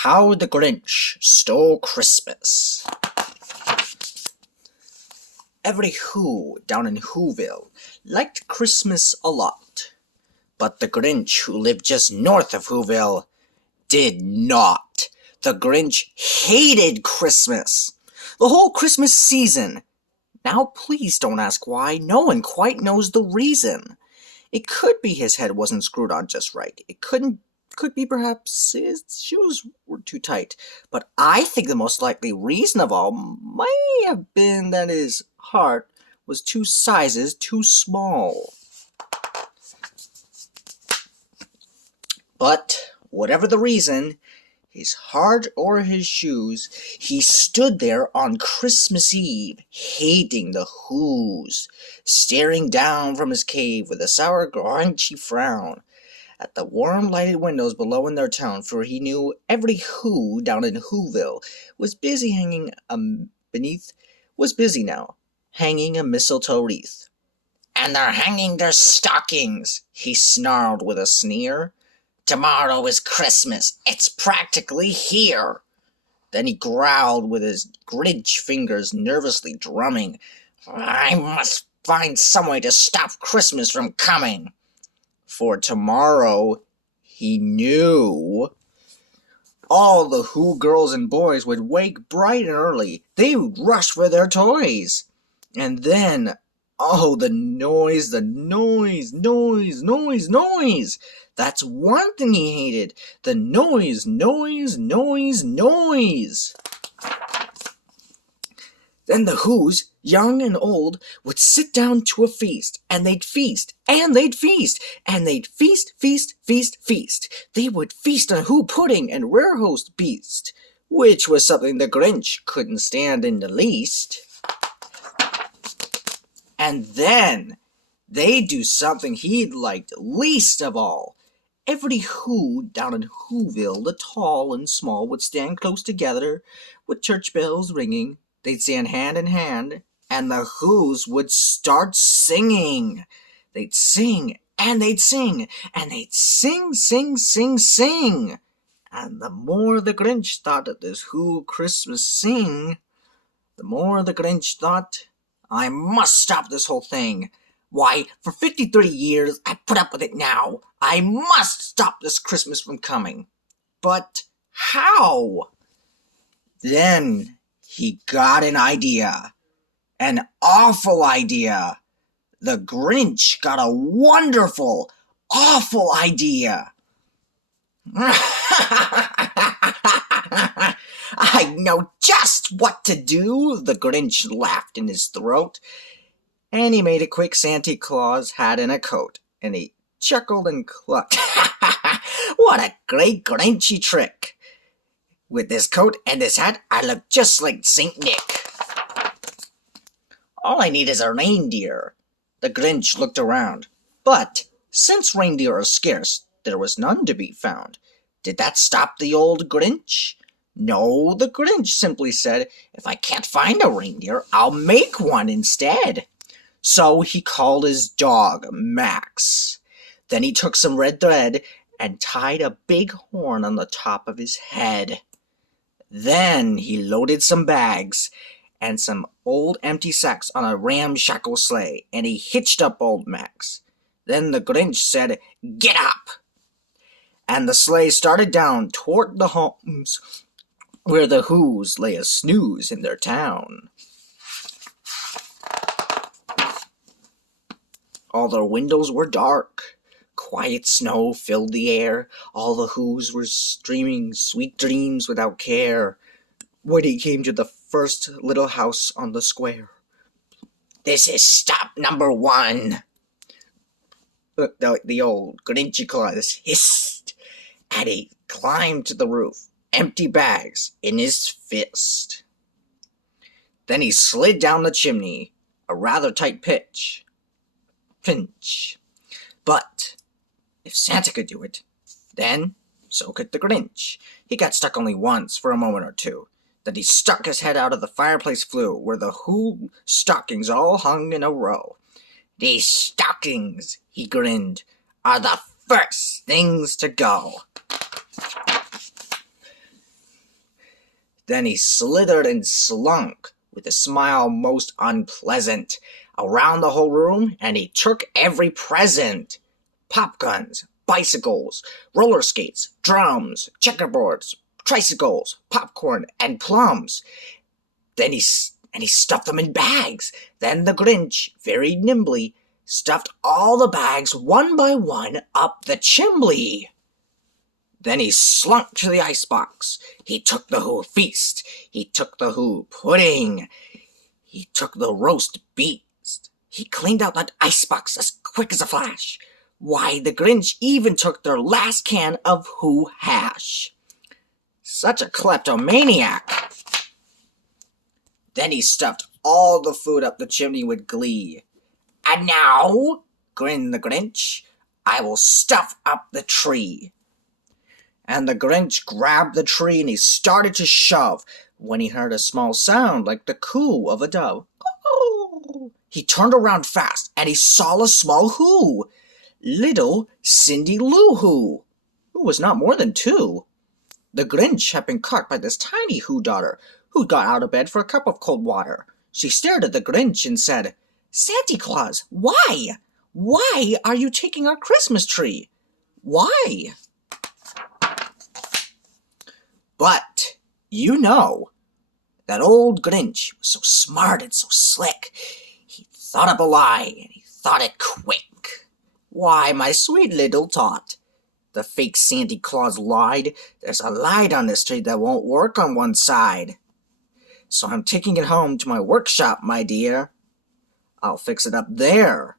How the Grinch Stole Christmas. Every Who down in Whoville liked Christmas a lot, but the Grinch who lived just north of Whoville did not. The Grinch hated Christmas. The whole Christmas season. Now please don't ask why. No one quite knows the reason. It could be his head wasn't screwed on just right. It could be perhaps his shoes were too tight. But I think the most likely reason of all might have been that his heart was 2 sizes too small. But whatever the reason, his heart or his shoes, he stood there on Christmas Eve, hating the Who's, staring down from his cave with a sour, grinchy frown at the warm lighted windows below in their town, for he knew every Who down in Whoville was busy now, hanging a mistletoe wreath. "And they're hanging their stockings," he snarled with a sneer. "Tomorrow is Christmas. It's practically here." Then he growled with his Grinch fingers nervously drumming. "I must find some way to stop Christmas from coming." For tomorrow, he knew, all the Who girls and boys would wake bright and early. They would rush for their toys. And then, oh, the noise. That's one thing he hated. The noise. Then the Who's, young and old, would sit down to a feast, and they'd feast, and they'd feast, and they'd feast. They would feast on Who pudding and rare host beast, which was something the Grinch couldn't stand in the least. And then they'd do something he liked least of all. Every Who down in Whoville, the tall and small, would stand close together with church bells ringing. They'd stand hand in hand, and the Who's would start singing. They'd sing, and they'd sing, and they'd sing. And the more the Grinch thought of this Who Christmas sing, the more the Grinch thought, "I must stop this whole thing. Why, for 53 years, I put up with it now. I must stop this Christmas from coming." But how? Then he got an idea. An awful idea. The Grinch got a wonderful, awful idea. "I know just what to do," the Grinch laughed in his throat. And he made a quick Santa Claus hat and a coat, and he chuckled and clucked. "What a great Grinchy trick! With this coat and this hat, I look just like Saint Nick. All I need is a reindeer." The Grinch looked around, but since reindeer are scarce, there was none to be found. Did that stop the old Grinch? No, the Grinch simply said, "If I can't find a reindeer, I'll make one instead." So he called his dog Max. Then he took some red thread and tied a big horn on the top of his head. Then he loaded some bags and some old empty sacks on a ramshackle sleigh, and he hitched up old Max. Then the Grinch said, "Get up!" And the sleigh started down toward the homes where the Who's lay a snooze in their town. All their windows were dark. Quiet snow filled the air. All the Who's were dreaming sweet dreams without care. When he came to the first little house on the square. "This is stop number 1. The old Grinchy Claus hissed, and he climbed to the roof, empty bags in his fist. Then he slid down the chimney, a rather tight pinch. But if Santa could do it, then so could the Grinch. He got stuck only once for a moment or two. Then he stuck his head out of the fireplace flue, where the Who stockings all hung in a row. "These stockings," he grinned, "are the first things to go." Then he slithered and slunk, with a smile most unpleasant, around the whole room, and he took every present. Pop guns, bicycles, roller skates, drums, checkerboards, tricycles, popcorn, and plums. Then he stuffed them in bags. Then the Grinch, very nimbly, stuffed all the bags one by one up the chimney. Then he slunk to the icebox. He took the Who feast. He took the Who pudding. He took the roast beast. He cleaned out that icebox as quick as a flash. Why, the Grinch even took their last can of Who hash. Such a kleptomaniac. Then he stuffed all the food up the chimney with glee. And now, grinned the Grinch, I will stuff up the tree. And the Grinch grabbed the tree and he started to shove when he heard a small sound like the coo of a dove. He turned around fast and he saw a small Who. Little Cindy Lou Who was not more than 2. The Grinch had been caught by this tiny Who daughter, who got out of bed for a cup of cold water. She stared at the Grinch and said, Santa Claus, why? Why are you taking our Christmas tree? Why? But, you know, that old Grinch was so smart and so slick. He thought up a lie, and he thought it quick. Why, my sweet little tot, the fake Santa Claus lied. There's a light on this tree that won't work on one side. So I'm taking it home to my workshop, my dear. I'll fix it up there.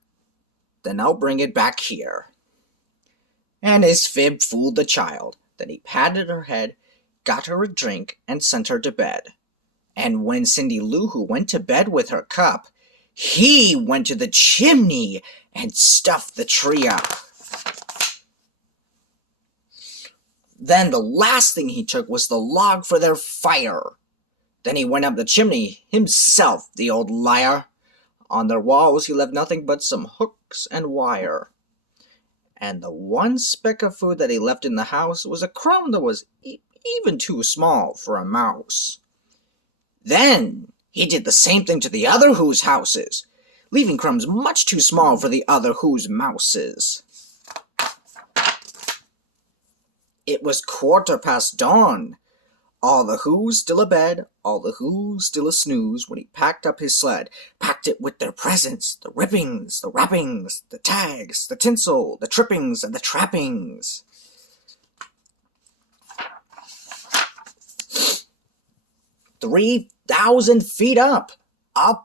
Then I'll bring it back here. And his fib fooled the child. Then he patted her head, got her a drink, and sent her to bed. And when Cindy Lou Who went to bed with her cup, he went to the chimney and stuffed the tree up. Then the last thing he took was the log for their fire. Then he went up the chimney himself, the old liar. On their walls he left nothing but some hooks and wire. And the one speck of food that he left in the house was a crumb that was even too small for a mouse. Then he did the same thing to the other Who's houses, leaving crumbs much too small for the other Who's mouses. It was 1/4 dawn. All the Who's still abed, all the Who's still a snooze, when he packed up his sled, packed it with their presents, the rippings, the wrappings, the tags, the tinsel, the trippings, and the trappings. 3,000 feet up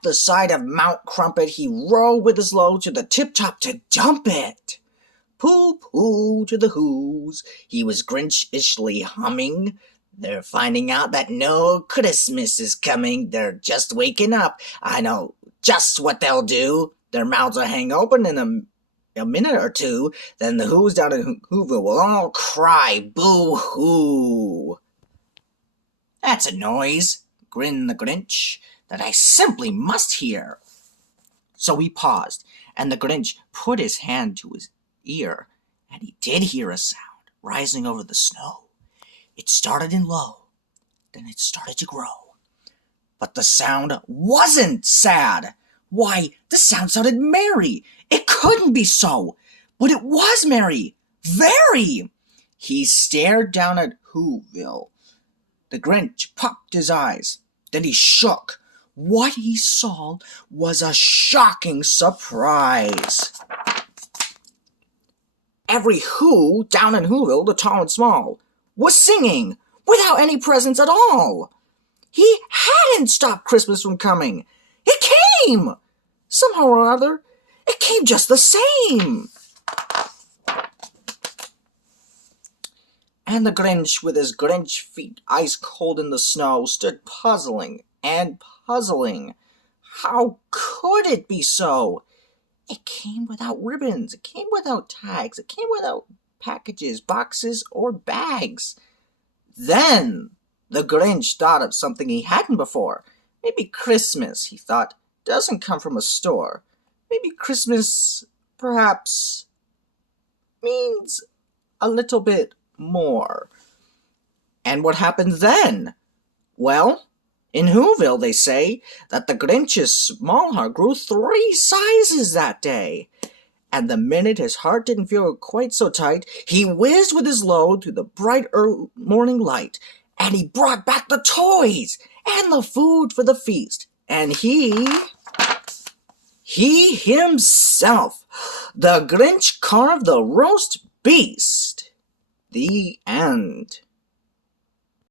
the side of Mount Crumpet, he rode with his load to the tip-top to dump it. Pooh-pooh to the Who's, he was Grinch-ishly humming. They're finding out that no Christmas is coming. They're just waking up. I know just what they'll do. Their mouths will hang open in a minute or two. Then the Who's down in Whoville will all cry boo-hoo. That's a noise, grinned the Grinch, that I simply must hear. So he paused, and the Grinch put his hand to his ear, and he did hear a sound rising over the snow. It started in low, then it started to grow. But the sound wasn't sad. Why, the sound sounded merry. It couldn't be so, but it was merry, very. He stared down at Whoville. The Grinch popped his eyes. Then he shook. What he saw was a shocking surprise. Every Who down in Whoville, the tall and small, was singing without any presents at all. He hadn't stopped Christmas from coming. It came! Somehow or other, it came just the same. And the Grinch, with his Grinch feet ice cold in the snow, stood puzzling and puzzling. How could it be so? It came without ribbons, it came without tags, it came without packages, boxes, or bags. Then the Grinch thought of something he hadn't before. Maybe Christmas, he thought, doesn't come from a store. Maybe Christmas, perhaps, means a little bit more. And what happened then? Well, in Whoville they say that the Grinch's small heart grew 3 sizes that day. And the minute his heart didn't feel quite so tight, he whizzed with his load through the bright early morning light, and he brought back the toys and the food for the feast. And he himself, the Grinch, carved the roast beast. The end.